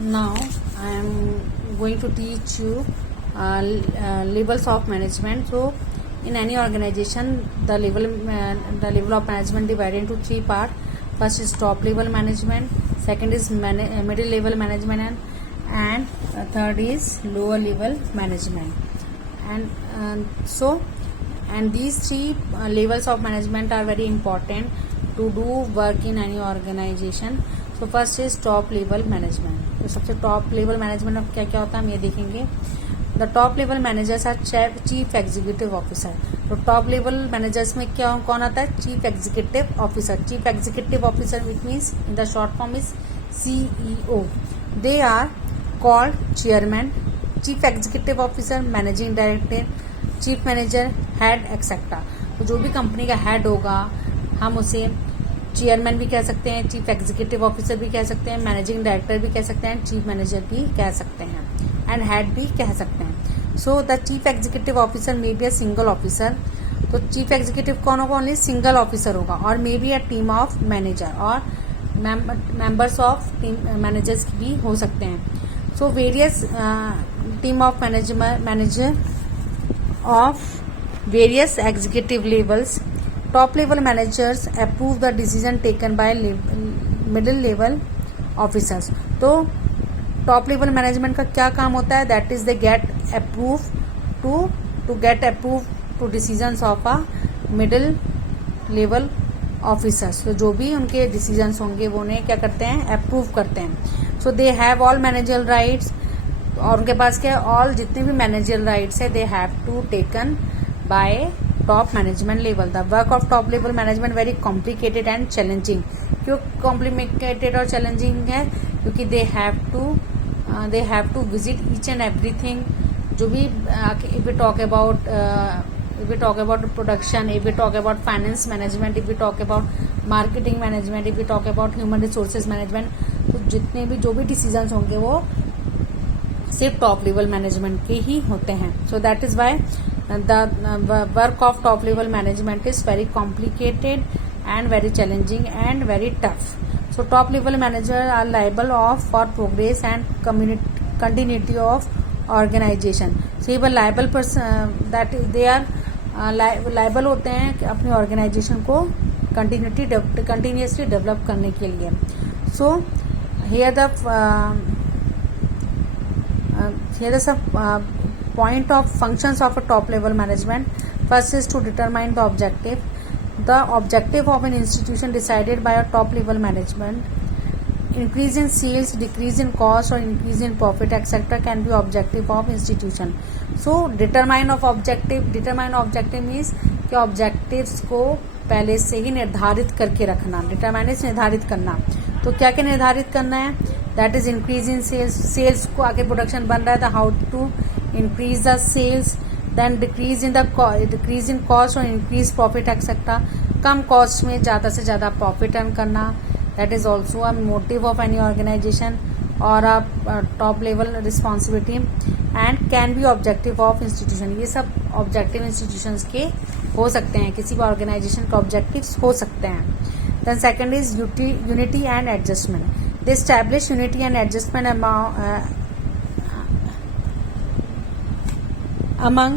Now I am going to teach you levels of management. So in any organization, the level of management divided into three parts. First is top level management, second is middle level management, and third is lower level management. And these three levels of management are very important to do work in any organization. So first is top level management. तो सबसे top level management में क्या क्या होता है हम ये देखेंगे. The top level managers are chief executive officer. तो टॉप लेवल मैनेजर्स में क्या कौन आता है? Chief executive officer. Chief executive officer which means in the short form is CEO. They are called chairman, chief executive officer, managing director, chief manager, head etcetera. तो जो भी company का head होगा हम उसे चेयरमैन भी कह सकते हैं, चीफ एग्जीक्यूटिव ऑफिसर भी कह सकते हैं, मैनेजिंग डायरेक्टर भी कह सकते हैं, चीफ मैनेजर भी कह सकते हैं, एंड हेड भी कह सकते हैं. So the chief executive officer may be a single officer. तो चीफ एग्जीक्यूटिव कौन होगा? ओनली सिंगल ऑफिसर होगा. और may be a team of manager और मेंबर्स ऑफ टीम मैनेजर्स भी हो सकते हैं. So various team of manager of various executive levels. Top level managers approve the decision taken by middle level officers. तो top level management का क्या काम होता है? That is they get approve to get approve to decisions of a middle level officers. तो जो भी उनके डिसीजंस होंगे वो उन्हें क्या करते हैं? अप्रूव करते हैं. So they have all managerial rights. और उनके पास क्या? ऑल जितने भी मैनेजरल राइट्स है they have to taken by top management level. The work of top level management very complicated and challenging. क्यों कॉम्प्लिकेटेड और चैलेंजिंग है? क्योंकि they have to visit each and everything. जो भी if we talk about production, if we talk about finance management, if we talk about marketing management, if we talk about human resources management, तो जितने भी जो भी decisions होंगे वो सिर्फ टॉप लेवल मैनेजमेंट के ही होते हैं. So that is why the work of top level management is very complicated and very challenging and very tough. So top level managers are liable for progress and continuity of organization. So ये liable person that they are liable होते हैं कि अपनी organization को continuously develop करने के लिए. So here the some point of functions of a top level management. First is to determine the objective. The objective of an institution decided by a top level management. Increase in sales, decrease in cost or increase in profit etc. can be objective of institution. So determine objective means कि objectives को पहले से ही निर्धारित करके रखना. Determine is निर्धारित करना. तो क्या क्या निर्धारित करना है? That is increase in sales. Sales को आगे प्रोडक्शन बन रहा है तो how to increase the sales, then decrease in cost or increase profit etc. Come cost में ज़्यादा से ज़्यादा प्रॉफिट अर्न करना. that is also a motive of any organization or a top level responsibility and can be objective of institution. ये सब objective institutions के हो सकते हैं, किसी भी organization का objectives हो सकते हैं. then second is unity and adjustment. they establish unity and adjustment among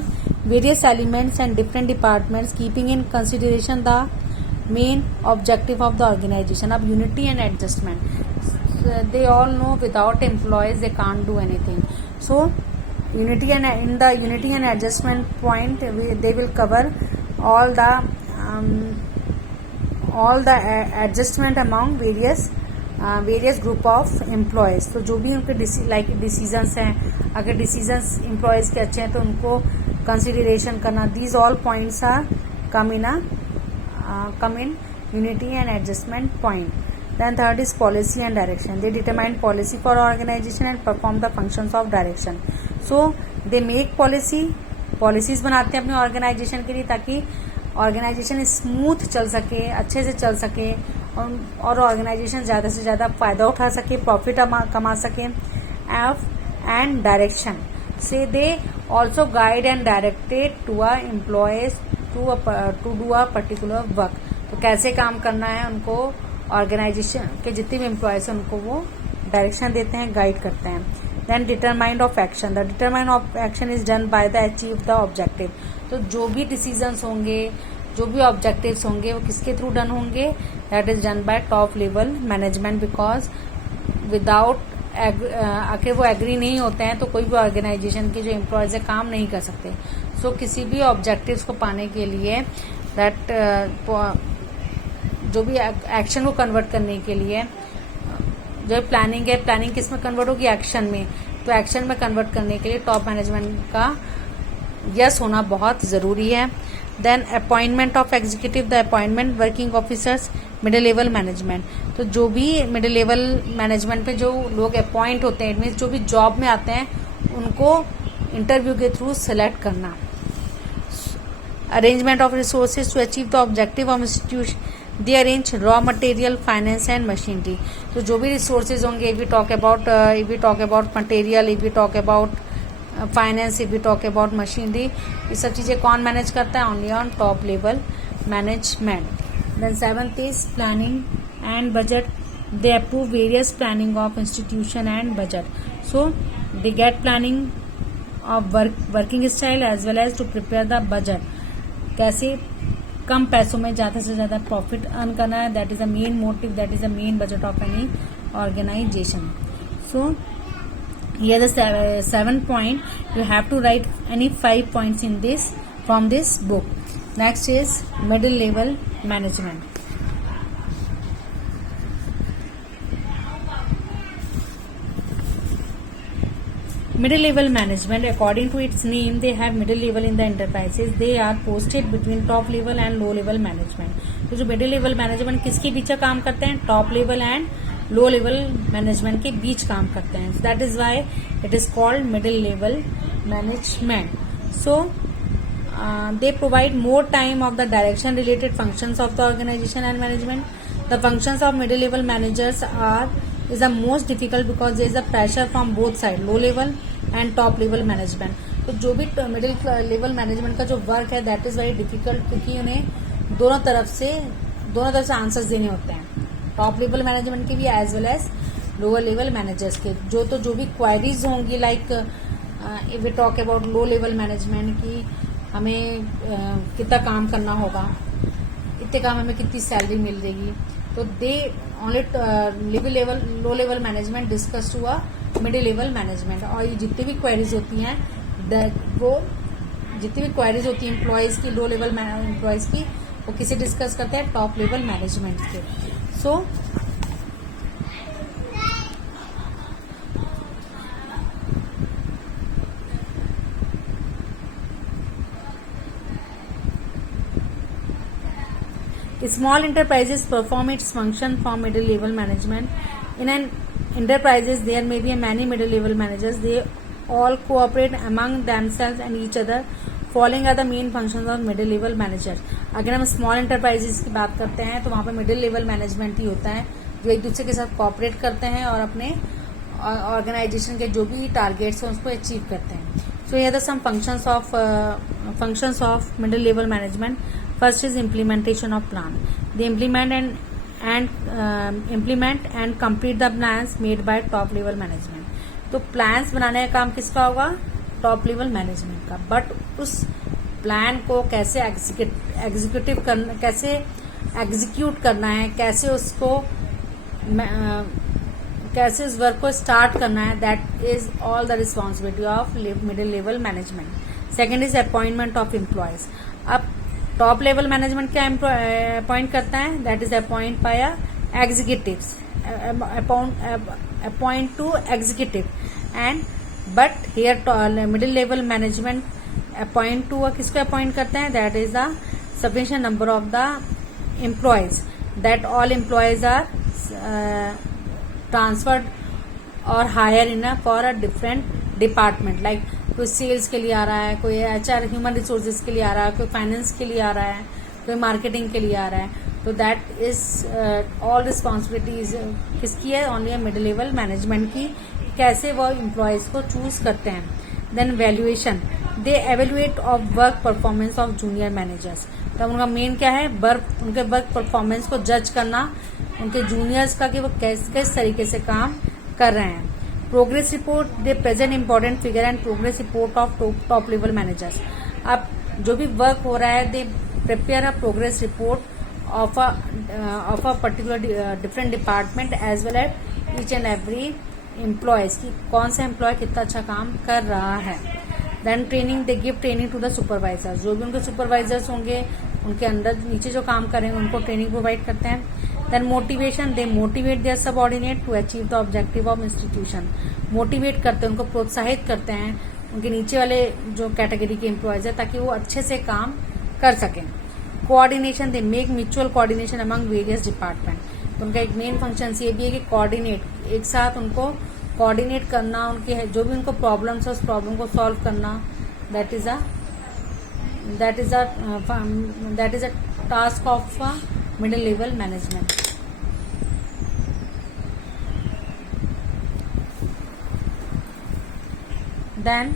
various elements and different departments keeping in consideration the main objective of the organization. अब unity and adjustment, they all know without employees they can't do anything. So unity and in the unity and adjustment point they will cover all the adjustment among various group of employees. तो जो भी उनके decisions हैं, अगर decisions employees के अच्छे हैं तो उनको consideration करना. These all points are come in unity and adjustment point. Then third is policy and direction. They determine policy for organization and perform the functions of direction. So they make policies बनाते हैं अपने organization के लिए ताकि organization smooth चल सके, अच्छे से चल सके और ऑर्गेनाइजेशन ज़्यादा से ज़्यादा फ़ायदा उठा सके, प्रॉफिट कमा सके. एंड डायरेक्शन से they also guide and directed to a employees to do a particular work. तो कैसे काम करना है उनको ऑर्गेनाइजेशन के जितने भी एम्प्लॉयज हैं उनको वो डायरेक्शन देते हैं, गाइड करते हैं. Then determined of action. The determined of action is done by the achieve the objective. तो जो भी डिसीजंस होंगे, जो भी ऑब्जेक्टिव्स होंगे, वो किसके थ्रू डन होंगे? That is done bye top level management, because without आखिर वो एग्री नहीं होते हैं तो कोई भी ऑर्गेनाइजेशन के जो एम्प्लॉयज है काम नहीं कर सकते. सो किसी भी ऑब्जेक्टिव्स को पाने के लिए दैट जो भी एक्शन को कन्वर्ट करने के लिए जो प्लानिंग है, प्लानिंग किस में कन्वर्ट होगी? एक्शन में. तो एक्शन में कन्वर्ट करने के लिए टॉप मैनेजमेंट का यस होना बहुत ज़रूरी है. Then appointment of executive. The appointment working officers middle level management. तो जो भी मिडिल लेवल मैनेजमेंट पे जो लोग अपॉइंट होते हैं, इट मीन्स जो भी जॉब में आते हैं, उनको इंटरव्यू के थ्रू सेलेक्ट करना. Arrangement of resources to achieve the objective of institution. They arrange raw material, finance and machinery. तो जो भी रिसोर्सेज होंगे, if we talk about material, if we talk about finance, if we talk about machinery, ये सब चीजें कौन manage करता है? Only on top level management. Then 7th is planning and budget. They approve various planning of institution and budget. So they get planning of working style as well as to prepare the budget. कैसे कम पैसों में ज्यादा से ज्यादा profit earn करना है, that is the main motive, that is the main budget of any organization. So here the 7 point. You have to write any 5 points in this from this book. Next is middle level management. Middle level management, according to its name, they have middle level in the enterprises. They are posted between top level and low level management. तो जो middle level management किसके बीच काम करते हैं? Top level and low level management के बीच काम करते हैं. That is why it is called middle level management. So they provide more time of the direction related functions of the organization and management. The functions of middle level managers is the most difficult because there is a pressure from both side, low level and top level management. तो जो भी middle level management का जो work है that is very difficult, क्योंकि उन्हें दोनों तरफ से आंसर्स देने होते हैं, टॉप लेवल मैनेजमेंट के भी as well as lower level managers के. जो भी क्वायरीज होंगी, like if we talk about low level management की हमें कितना काम करना होगा, इतने काम हमें कितनी सैलरी मिल जाएगी, तो they only low level management discuss to a middle level management. और ये जितनी भी क्वेरीज होती हैं एम्प्लॉयज की, लो लेवल एम्प्लॉयज की, वो किसे डिस्कस करते हैं? टॉप लेवल मैनेजमेंट के. सो small enterprises perform its function from middle level management. In an enterprises there may be many middle level managers. They all cooperate among themselves and each other. Following are the main functions of middle level managers. अगर हम small enterprises की बात करते हैं तो वहाँ पे middle level management ही होता है, जो एक दूसरे के साथ कोऑपरेट करते हैं और अपने ऑर्गेनाइजेशन के जो भी टारगेट्स हैं उसको अचीव करते हैं. So here the some functions of middle level management. First is implementation of plan. They implement and complete the plans made by top level management. तो plans बनाने का काम किसका होगा? टॉप लेवल मैनेजमेंट का. बट उस प्लान को कैसे कैसे एग्जीक्यूट करना है, कैसे उस वर्क को स्टार्ट करना है, that is all the responsibility of middle level management. Second is appointment of employees. अब टॉप लेवल मैनेजमेंट क्या अपॉइंट करता है? That is appoint by executives, appoint to executive. And but here middle level management appoint to किसको appoint करते हैं? That is the sufficient number of the employees, that all employees are transferred और hire in for a different department. Like कोई sales के लिए आ रहा है, कोई एचआर ह्यूमन रिसोर्सेज के लिए आ रहा है, कोई फाइनेंस के लिए आ रहा है, कोई मार्केटिंग के लिए आ रहा है. तो दैट इज ऑल रिस्पॉन्सिबिलिटीज किसकी है? ओनली मिडिल लेवल मैनेजमेंट की. कैसे वो एम्प्लॉयज को चूज करते हैं. Then valuation. They evaluate of work performance of junior managers. तब उनका मेन क्या है? उनके वर्क परफॉर्मेंस को जज करना, उनके जूनियर्स का कि वो किस तरीके से काम कर रहे हैं. Progress report, they present important figure and progress report of top level managers. अब जो भी वर्क हो रहा है, they prepare a progress report of a particular different department as well as each and every employees कि कौन सा employ कितना अच्छा काम कर रहा है. Then training, they give training to the supervisors. जो भी उनके सुपरवाइजर्स होंगे, उनके अंदर नीचे जो काम करेंगे उनको ट्रेनिंग प्रोवाइड करते हैं. Then motivation, they motivate their subordinate to achieve the objective of institution. Motivate करते हैं, उनको प्रोत्साहित करते हैं उनके नीचे वाले जो कैटेगरी के एम्प्लॉयज है, ताकि वो अच्छे से काम कर सकें. Coordination, they make mutual coordination among various department. तो उनका एक मेन फंक्शन ये भी है कि कोऑर्डिनेट, एक साथ उनको कोऑर्डिनेट करना, उनके जो भी उनको प्रॉब्लम्स है उस प्रॉब्लम को सॉल्व करना. That is a task of middle level management. Then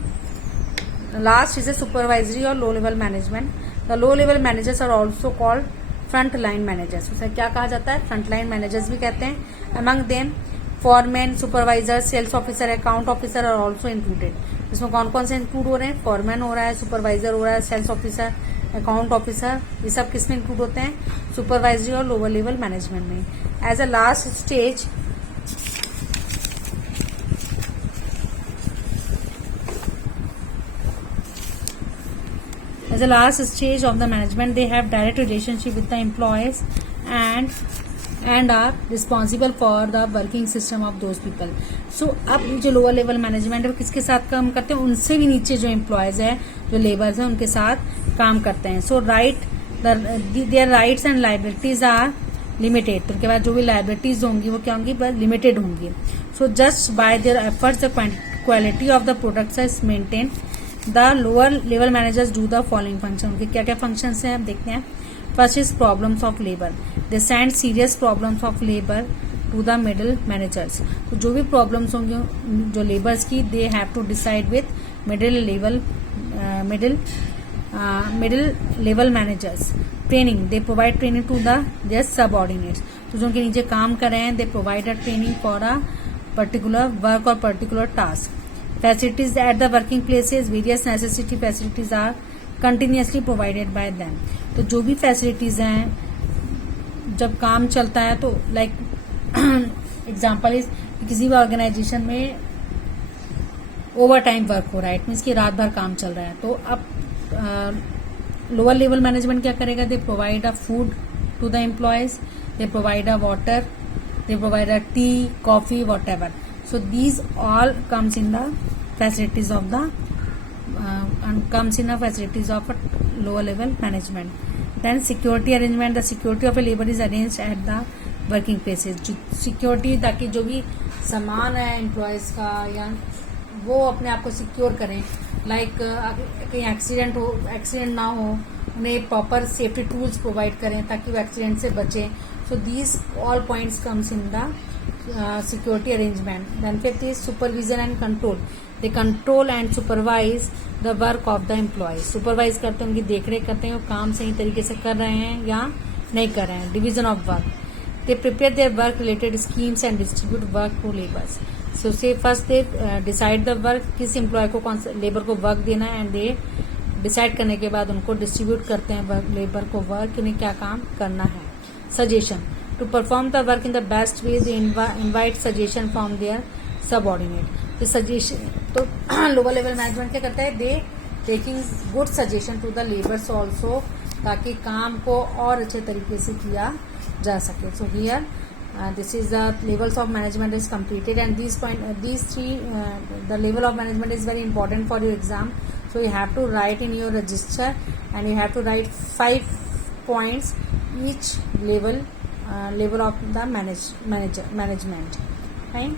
last is a supervisory or low level management. The low level managers are also called front line managers. उसे क्या कहा जाता है? फ्रंट लाइन मैनेजर्स भी कहते हैं. Among them, foreman, supervisor, sales officer, account officer are also included. इसमें कौन कौन से इंक्लूड हो रहे हैं? फॉरमैन हो रहा है, सुपरवाइजर हो रहा है, सेल्स ऑफिसर, अकाउंट ऑफिसर, ये सब किस में इंक्लूड होते हैं? सुपरवाइजरी और लोअर लेवल मैनेजमेंट में. As a last stage, as a last stage of the management, they have direct relationship with the employees and are responsible for the working system of those people. So अब जो lower level management है वो किसके साथ काम करते हैं? उनसे भी नीचे जो एम्प्लॉयज है, जो लेबर्स हैं, उनके साथ काम करते हैं. So their rights and liabilities are limited. तो उनके बाद जो भी लाइबिलिटीज होंगी वो क्या होंगी? बस लिमिटेड होंगी. So just by their efforts the quality of the products is maintain. The lower level managers do the following function. उनके क्या क्या फंक्शन हैं आप देखते हैं. First is problems of labour. They send serious problems of labour to the middle managers. तो जो भी प्रॉब्लम्स होंगी जो लेबर्स की, they have to decide with middle level managers. Training, they provide training to the there subordinates. तो जो उनके नीचे काम कर रहे हैं, they provide a training for a particular work और particular task. Facilities at the working places, various necessity facilities are continuously provided by them. तो जो भी फैसिलिटीज हैं जब काम चलता है, तो लाइक एग्जाम्पल इज किसी भी ऑर्गेनाइजेशन में ओवर टाइम वर्क हो रहा है, इट मीन्स कि रात भर काम चल रहा है. तो अब लोअर लेवल मैनेजमेंट क्या करेगा? They provide a food to the employees, they provide a water, they provide a tea, coffee, whatever. So these all comes in the facilities of the facilities of a lower level management. Then security arrangement. The security of a labor is arranged at the working places. Security, ताकि जो भी सामान है employees का या वो अपने आप को सिक्योर करें. लाइक कहीं एक्सीडेंट ना हो, उन्हें प्रॉपर सेफ्टी टूल्स प्रोवाइड करें ताकि वो एक्सीडेंट से बचें. So these all points comes in the security arrangement. Then fifth is supervision and control. They control and supervise the work of the employees. Supervise करते हैं, उनकी देखरेख करते हैं वो काम सही तरीके से कर रहे हैं या नहीं कर रहे हैं. Division of work. They prepare their work related schemes and distribute work to laborers. So say first they decide the work, किस एम्प्लॉय को कौन सा लेबर को वर्क देना है, एंड दे डिसाइड करने के बाद उनको डिस्ट्रीब्यूट करते हैं लेबर को वर्क, उन्हें क्या काम करना है. Suggestion. To perform the work in the best way, they invite suggestion from their subordinate. The suggestion, तो lower level management क्या करता है? They taking good suggestion to the laborers also, ताकि काम को और अच्छे तरीके से किया जा सके. So here this is the levels of management is completed, and these three the level of management is very important for your exam. So you have to write in your register, and you have to write 5 points each level of the management. Fine.